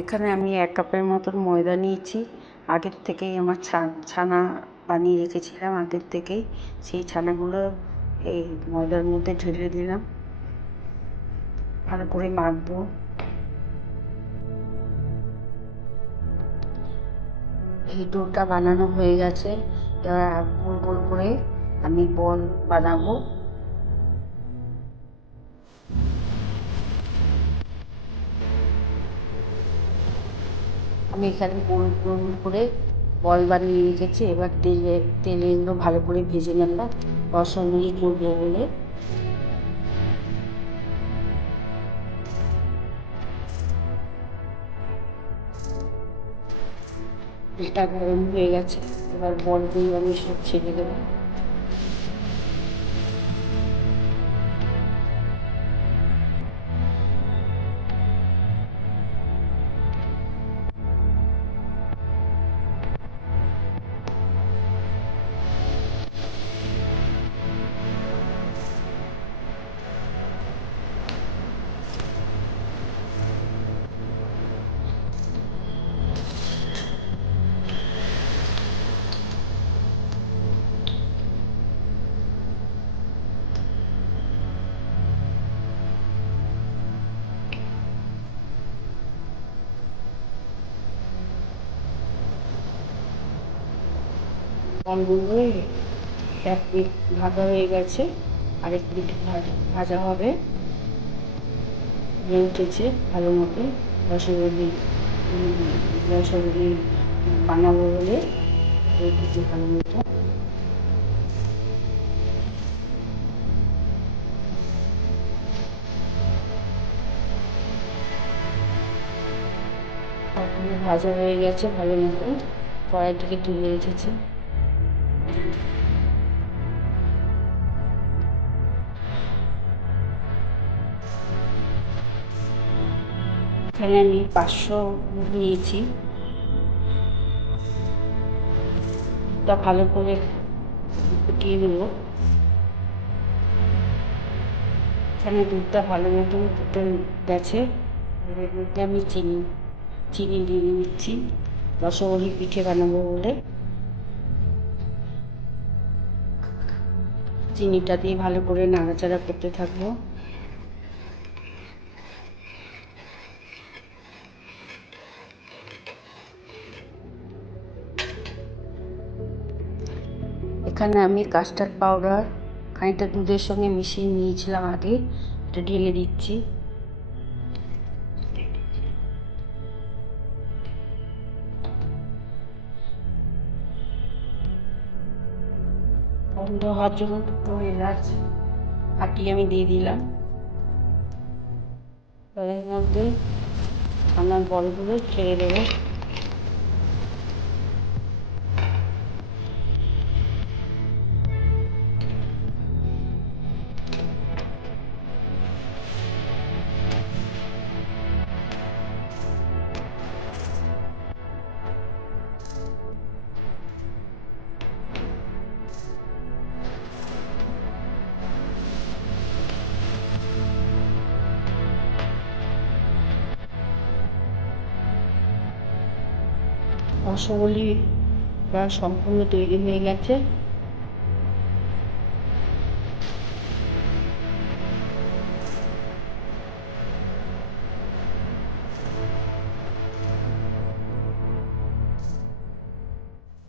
এখানে আমি 1 কাপের মতন ময়দা নিয়েছি। আগের থেকেই আমার ছানা বানিয়ে রেখেছিলাম আগের থেকেই। সেই ছানাগুলো এই ময়দার মধ্যে ঢেলে দিলাম, ভালো করে মাখবো। এই ডোটা বানানো হয়ে গেছে। এবার গোল গোল করে আমি বল বানাবো। আমি এখানে গোল গোল করে বল বানিয়ে রেখেছি। এবার তেলে এগুলো ভালো করে ভেজে নিলাম রসুন করবো বলে। এটা গরম হয়ে গেছে, এবার বলগুলো আমি সব ছেড়ে দেবো। বলগুলো এক পিঠ ভাজা হয়ে গেছে, আরেক পিঠ ভাজা হবে। উঠেছে ভালো মতো। রসগোল্লা বানাবো বলে উঠেছে ভালো মতো। ভাজা হয়ে গেছে ভালো মতো, কড়াই থেকে তুলে রেখেছে। এখানে আমি 500 নিয়েছি। তা ভালো করে ফুটিয়ে দেবো। এখানে দুধটা ভালো মতন ফুটে গেছে। এর মধ্যে আমি চিনি দিয়ে দিচ্ছি রসগোল্লা পিঠে বানাবো বলে। চিনিটা দিয়ে ভালো করে নাড়াচাড়া করতে থাকবো। এখানে আমি কাস্টার্ড পাউডার খানিকটা দুধের সঙ্গে মিশিয়ে নিয়েছিলাম আগে, এটা ঢেলে দিচ্ছি। বন্ধ হওয়ার জন্য দুটো এলাচ ফাটিয়ে আমি দিয়ে দিলাম। এর মধ্যে ছানার বলগুলো ছেড়ে দেবো। রসগোল্লা প্রায় সম্পূর্ণ তৈরি হয়ে গেছে।